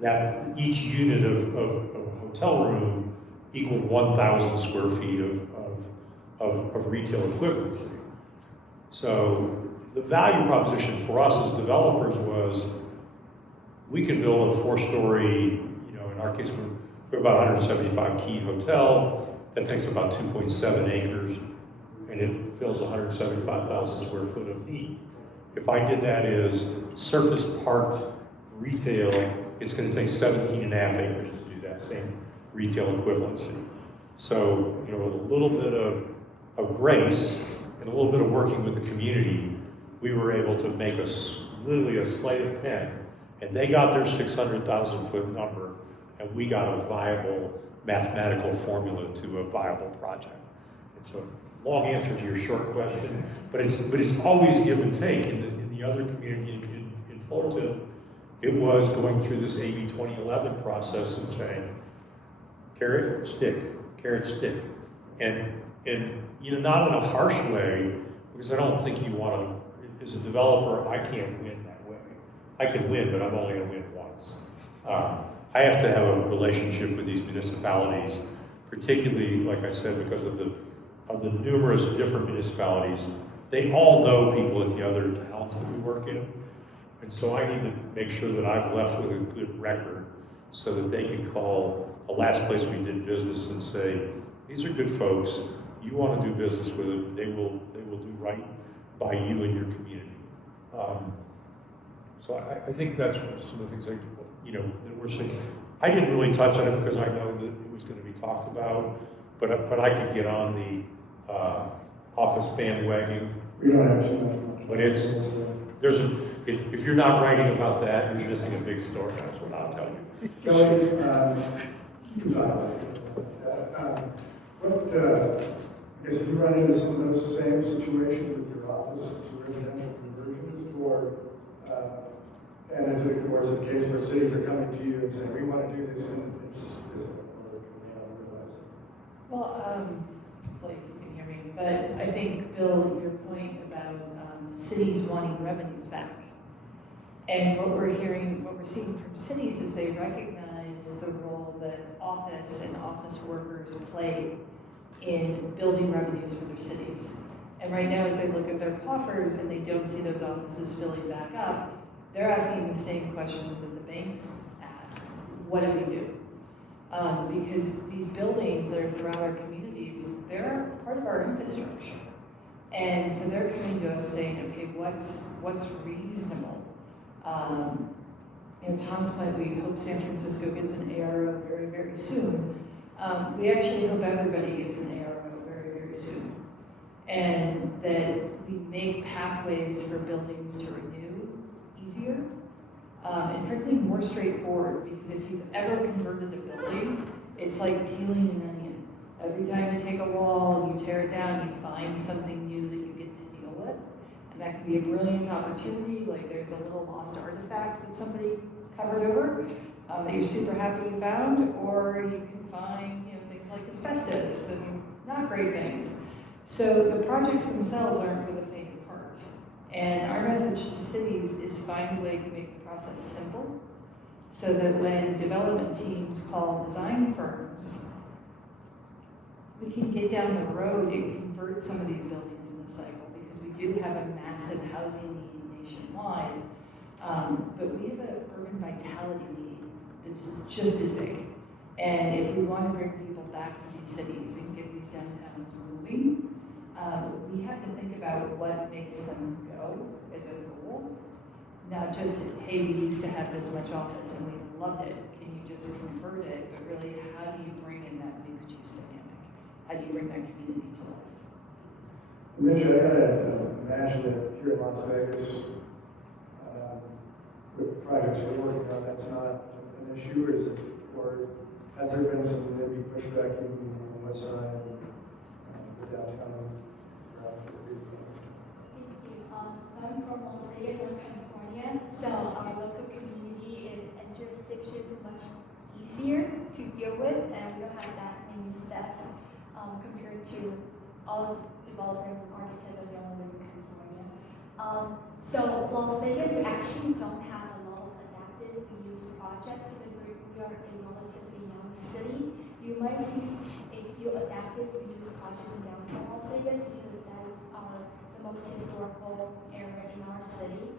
that each unit of a hotel room equaled 1,000 square feet of retail equivalency. So the value proposition for us as developers was we could build a 4-story, in our case, we're about 175 key hotel that takes about 2.7 acres and it fills 175,000 square foot of need. If I did that as surface parked retail, it's going to take 17 and a half acres to do that same retail equivalency. So, with a little bit of grace and a little bit of working with the community, we were able to make literally a sleight of pen. And they got their 600,000 foot number, and we got a viable mathematical formula to a viable project. It's a long answer to your short question, but it's always give and take. In the other community in Fullerton, it was going through this AB 2011 process and saying, carrot, stick, and not in a harsh way, because I don't think you want to, as a developer, I can't win that way. I can win, but I'm only going to win once. I have to have a relationship with these municipalities, particularly, like I said, because of the numerous different municipalities. They all know people at the other towns that we work in. And so I need to make sure that I've left with a good record so that they can call the last place we did business and say, these are good folks, you want to do business with them, they will do right by you and your community. So I think that's some of the things that we're seeing. I didn't really touch on it because I know that it was going to be talked about, but I could get on the office bandwagon. We don't have too much. But if you're not writing about that, you're missing a big story. That's what I'll tell you. Kelly, you can talk about it. I guess if you run into some of those same situations with your office to residential conversions, or is it a case where cities are coming to you and saying, we want to do this, and it's Well, hopefully you can hear me, but I think, Bill, your point about cities wanting revenues back. And what we're seeing from cities is they recognize the role that office and office workers play in building revenues for their cities. And right now, as they look at their coffers and they don't see those offices filling back up, they're asking the same question that the banks ask: what do we do? Because these buildings that are throughout our communities, they're part of our infrastructure. And so they're coming to us saying, okay, what's reasonable? Tom's point, we hope San Francisco gets an ARO very, very soon. We actually hope everybody gets an ARO very, very soon. And that we make pathways for buildings to renew easier, and frankly more straightforward, because if you've ever converted a building, it's like peeling an onion. Every time you take a wall and you tear it down, you find something new that you get to deal with. And that can be a brilliant opportunity, like there's a little lost artifact that somebody covered over that you're super happy you found, or you can find things like asbestos and not great things. So the projects themselves aren't for the faint of heart. And our message to cities is find a way to make the process simple, so that when development teams call design firms, we can get down the road and convert some of these buildings in the cycle, because we do have a massive housing need nationwide, but we have an urban vitality need that's just as big. And if we want to bring people back to these cities and get these downtowns moving, we have to think about what makes them go as a goal. Not just, hey, we used to have this much office and we loved it, can you just convert it? But really, how do you bring in that mixed use dynamic? How do you bring that community to life? Minja, I gotta imagine that here in Las Vegas, with the projects you're working on, that's not an issue, or has there been some maybe pushback even on the west side, the downtown? So I'm from Las Vegas, California. So our local community and jurisdiction is much easier to deal with, and we don't have that many steps to all the developers and architects that don't live in California. So Las Vegas, we actually don't have a lot of adaptive reuse projects because we are a relatively young city. You might see a few adaptive reuse projects in downtown Las Vegas because that is the most historical area in our city.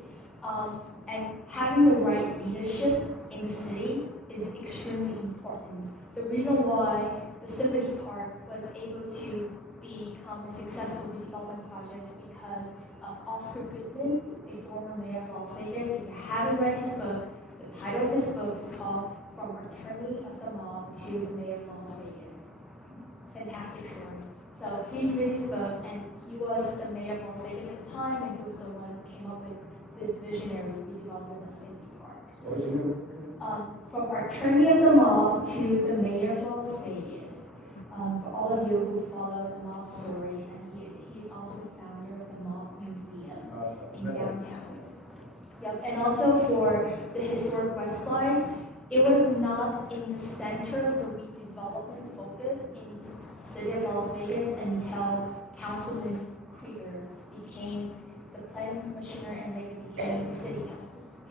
And having the right leadership in the city is extremely important. The reason why the Symphony Park was able to become a successful redevelopment project is because of Oscar Goodman, a former mayor of Las Vegas. If you haven't read his book, the title of his book is called From Attorney of the Mob to the Mayor of Las Vegas. Fantastic story. So please read his book, and he was the mayor of Las Vegas at the time, and he was the one who came up with this visionary redevelopment of Symphony Park. What was it? From Attorney of the Mob to the Mayor of Las Vegas. For all of you who follow the mob story, and he's also the founder of the Mob Museum in downtown. Yep, and also for the historic West Side, it was not in the center of the redevelopment focus in the city of Las Vegas until Councilman Krieger became the planning commissioner and later became the city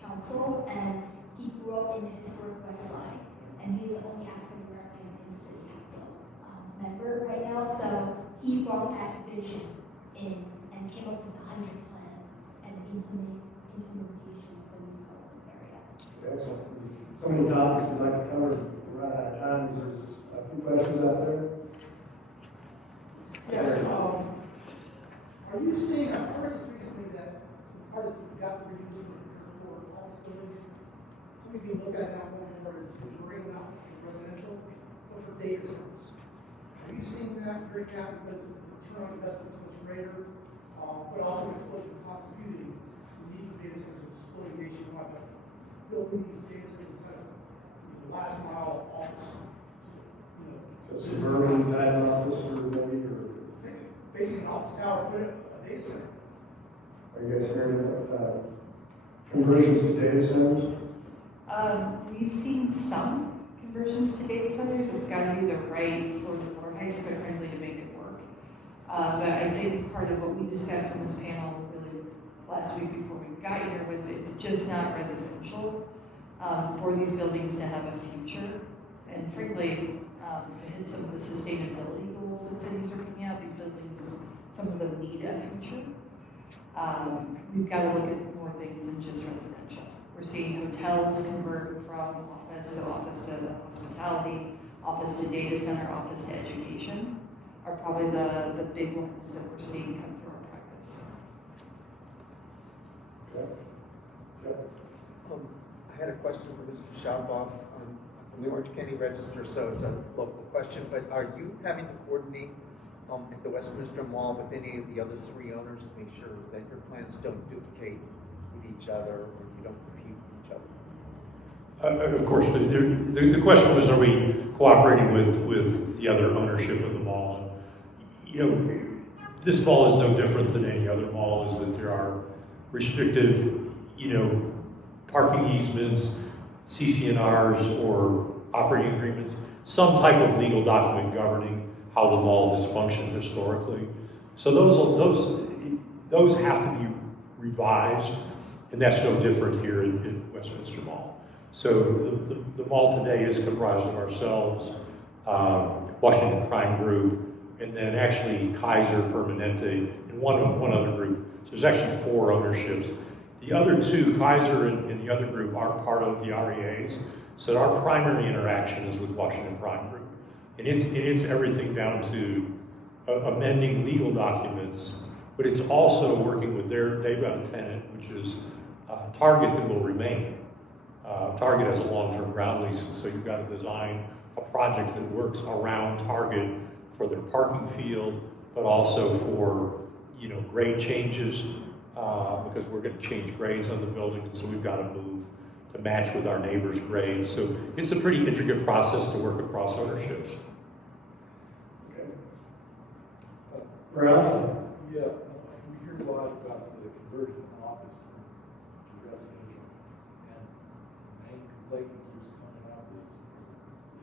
council, and he grew up in the historic West Side, and he's the only African American in the city council member right now. So he brought that vision in and came up with the 100 plan and the implementation of the new development area. Excellent. So many topics we'd like to cover. We're running out of time. Is there a few questions out there? Yes, are you seeing, I've heard this recently that part of the got reduced for office buildings. Something you look at now more and more is bringing out residential or for data centers. Are you seeing that break out because of the return on investment so much greater, but also exposure to cloud computing, the need for data centers exploding nationwide, but building these data centers at the last mile office, So suburban type office or maybe, or basically an office tower, put it a data center. are you guys hearing about conversions to data centers? We've seen some conversions to data centers. It's got to be the right floor-to-floor heights, quite frankly, to make it work. But I think part of what we discussed in this panel really last week before we got here was it's just not residential for these buildings to have a future. And frankly, to hit some of the sustainability goals that cities are putting out, these buildings, some of them need a future. We've got to look at more things than just residential. We're seeing hotels convert from office, so office to hospitality, office to data center, office to education, are probably the big ones that we're seeing come through our practice. Okay. I had a question for Mr. Shopoff from the Orange County Register, so it's a local question, but are you having to coordinate at the Westminster Mall with any of the other three owners to make sure that your plans don't duplicate with each other or you don't compete with each other? Of course, the question was, are we cooperating with the other ownership of the mall? And, you know, this mall is no different than any other mall, is that there are restrictive, you know, parking easements, CC&Rs, or operating agreements, some type of legal document governing how the mall has functioned historically. So those have to be revised, and that's no different here in Westminster Mall. So the mall today is comprised of ourselves, Washington Prime Group, and then actually Kaiser Permanente, and one other group. So there's actually 4 ownerships. The other 2, Kaiser and the other group, aren't part of the REAs, so our primary interaction is with Washington Prime Group. And it's everything down to amending legal documents, but it's also working with they've got a tenant, which is Target, that will remain. Target has a long-term ground lease, so you've got to design a project that works around Target for their parking field, but also for, you know, grade changes, because we're going to change grades on the building, and so we've got to move to match with our neighbors' grades. So it's a pretty intricate process to work across ownerships. Okay. Ralph? Yeah, we hear a lot about the conversion of office to residential, and the main complaint that keeps coming up is the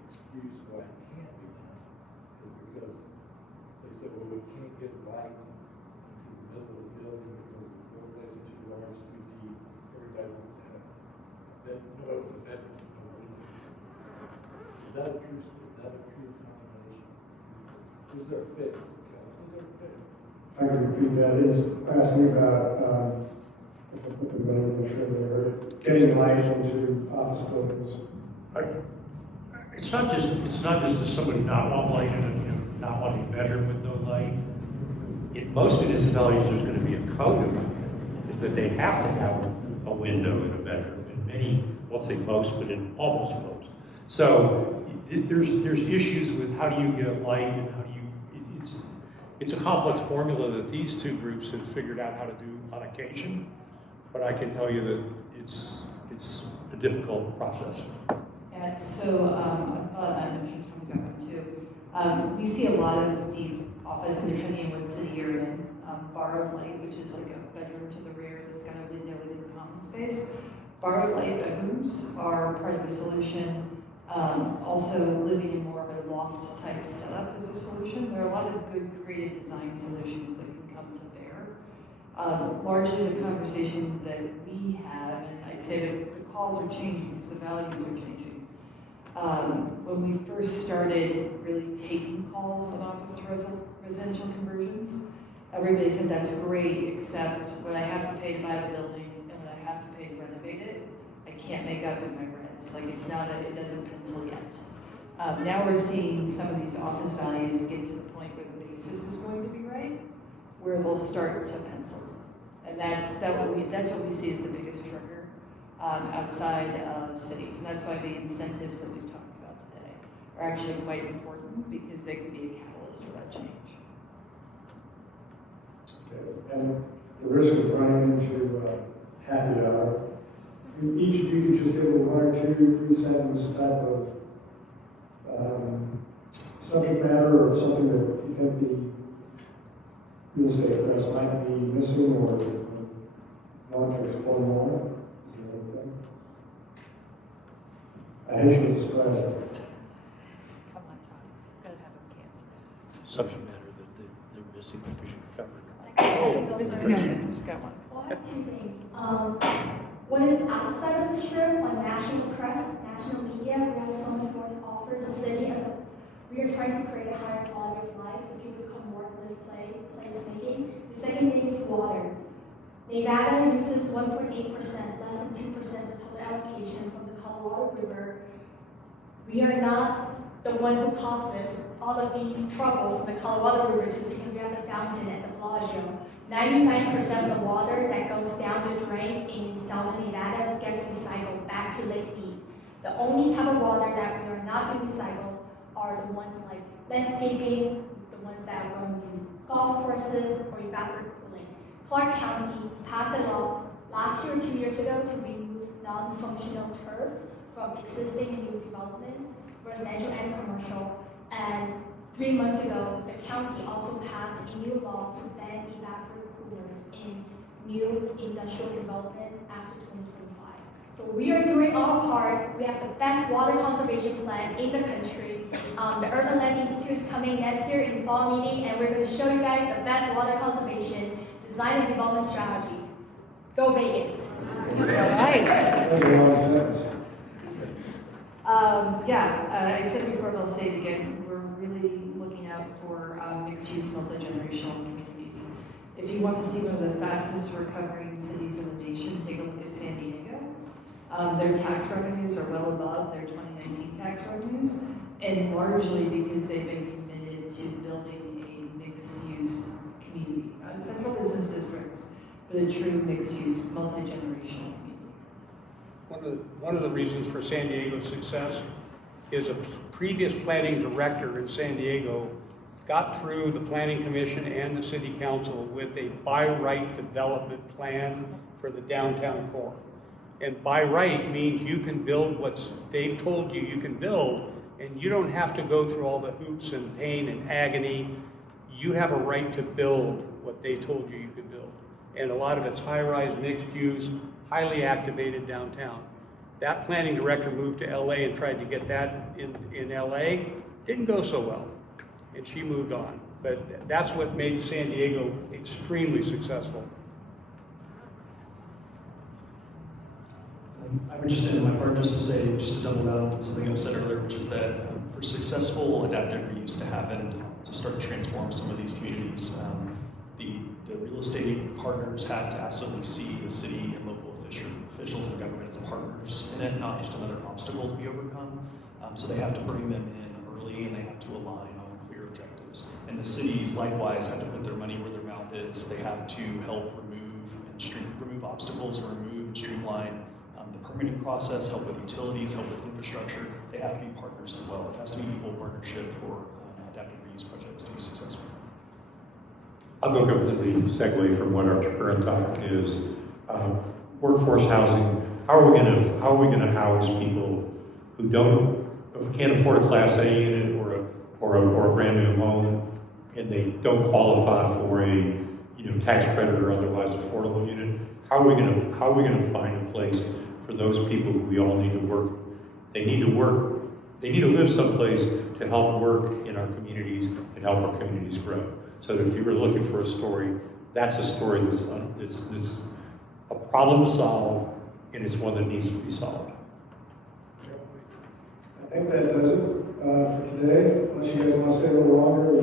excuse why it can't be done is because they say can't get light into the middle of the building because the doorways are too large, too deep. Everybody wants to have a bed, no, a bedroom, no window. Is that a true combination? Is there a fix? Is there a fix? I can repeat that, is asking about, if I put the middle, make sure they heard it, getting light into office buildings. It's not just that somebody not want light in a, not wanting a bedroom with no light. In most municipalities, there's going to be a code about it, is that they have to have a window in a bedroom. In many, I won't say most, but in almost most. So there's issues with how do you get light and how do you, it's a complex formula that these two groups have figured out how to do on occasion. But I can tell you that it's a difficult process. Yeah, so I thought I'm sure Tom's got one too. We see a lot of deep office, depending on what city you're in. Borrowed light, which is like a bedroom to the rear that's got a window within the common space. Borrowed light bedrooms are part of the solution. Also, living in more of a loft type setup is a solution. There are a lot of good creative design solutions that can come to bear. Largely the conversation that we have, and I'd say that the calls are changing because the values are changing. When we first started really taking calls on office to residential conversions, everybody said that's great, except what I have to pay to buy the building and what I have to pay to renovate it, I can't make up in my rents. Like it doesn't pencil yet. Now we're seeing some of these office values get to the point where the basis is going to be right, where they'll start to pencil. And that's what we see as the biggest trigger outside of cities. And that's why the incentives that we've talked about today are actually quite important because they can be a catalyst for that change. Okay. And the risk of running into happy hour. Each of you just give a 1 or 2, 3 sentence type of subject matter or something that you think the real estate press might be missing or want to explore more. Is there anything? I hate you with surprise. Come on, Tom. Gotta have a can. Subject matter that they're missing that we should cover. Just got one. Well, I have 2 things. One is outside of the strip on national press, national media, we have so many more offers. The city we are trying to create a higher quality of life for people to come work, live, play, placemaking. The second thing is water. Nevada uses 1.8%, less than 2% of the total allocation from the Colorado River. We are not the one who causes all of these trouble from the Colorado River just because we have the fountain at the Bellagio. 99% of the water that goes down the drain in southern Nevada gets recycled back to Lake Mead. The only type of water that we are not being recycled are the ones like landscaping, the ones that are going to golf courses or evaporative cooling. Clark County passed a law last year or 2 years ago to remove non-functional turf from existing and new developments, residential and commercial. And 3 months ago, the county also passed a new law to ban evaporative coolers in new industrial developments after 2025. So we are doing our part. We have the best water conservation plan in the country. The Urban Land Institute is coming next year in fall meeting, and we're going to show you guys the best water conservation design and development strategy. Go Vegas. All right. That was a long sentence. I said before, but I'll say it again, we're really looking out for mixed-use, multi-generational communities. If you want to see one of the fastest recovering cities in the nation, take a look at San Diego. Their tax revenues are well above their 2019 tax revenues, and largely because they've been committed to building a mixed-use community, not a central business district, but a true mixed-use, multi-generational community. One of the reasons for San Diego's success is a previous planning director in San Diego got through the planning commission and the city council with a by right development plan for the downtown core. And by right means you can build what they've told you can build, and you don't have to go through all the hoops and pain and agony. You have a right to build what they told you could build. And a lot of it's high-rise, mixed-use, highly activated downtown. That planning director moved to LA and tried to get that in LA. Didn't go so well, and she moved on. But that's what made San Diego extremely successful. I would just end my part just to say, just to double down on something I said earlier, which is that for successful adaptive reuse to happen, to start to transform some of these communities, the real estate partners have to absolutely see the city and local officials and government as partners in it, not just another obstacle to be overcome. So they have to bring them in early, and they have to align on clear objectives. And the cities likewise have to put their money where their mouth is. They have to help remove obstacles, or remove and streamline the permitting process, help with utilities, help with infrastructure. They have to be partners as well. It has to be equal partnership for adaptive reuse projects to be successful. I'll go completely segue from what our current topic is. Workforce housing. How are we going to house people who can't afford a Class A unit or a brand new home, and they don't qualify for a tax credit or otherwise affordable unit? How are we going to find a place for those people who we all need to work? They need to work. They need to live someplace to help work in our communities and help our communities grow. So that if you were looking for a story, that's a story that's a problem to solve, and it's one that needs to be solved. I think that does it for today. Unless you guys want to stay a little longer,